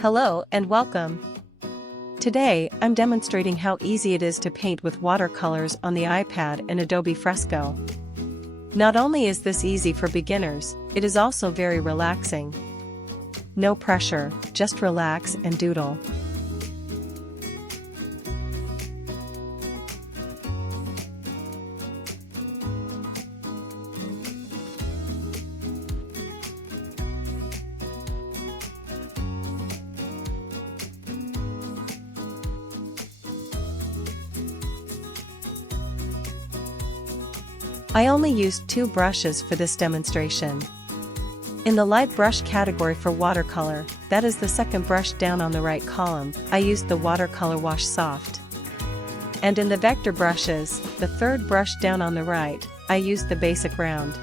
Hello and welcome. Today, I'm demonstrating how easy it is to paint with watercolors on the iPad in Adobe Fresco. Not only is this easy for beginners, it is also very relaxing. No pressure, just relax and doodle. I only used 2 brushes for this demonstration. In the light brush category for watercolor, that is the second brush down on the right column, I used the Watercolor Wash Soft. And in the vector brushes, the third brush down on the right, I used the Basic Round.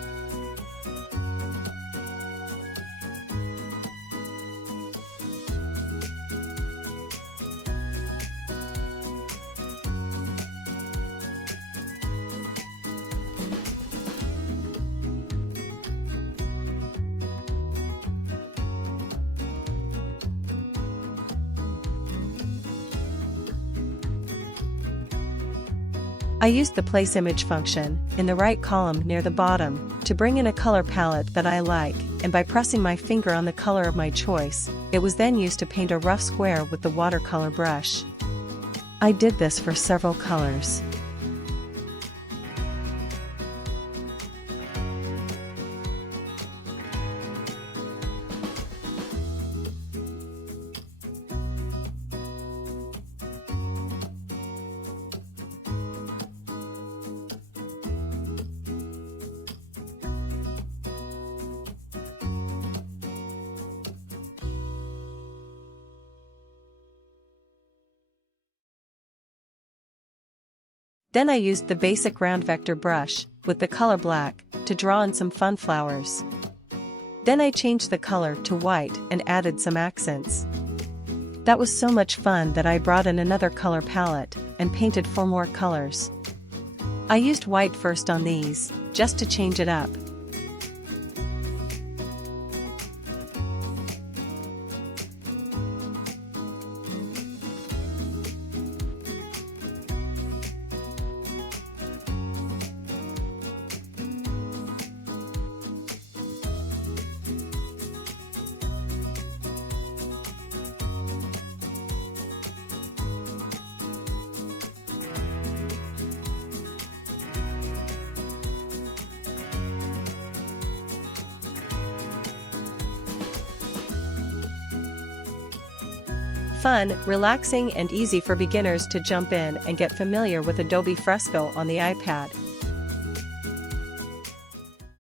I used the Place Image function, in the right column near the bottom, to bring in a color palette that I like, and by pressing my finger on the color of my choice, it was then used to paint a rough square with the watercolor brush. I did this for several colors. Then I used the Basic Round Vector brush, with the color black, to draw in some fun flowers. Then I changed the color to white and added some accents. That was so much fun that I brought in another color palette, and painted 4 more colors. I used white first on these, just to change it up. Fun, relaxing and easy for beginners to jump in and get familiar with Adobe Fresco on the iPad.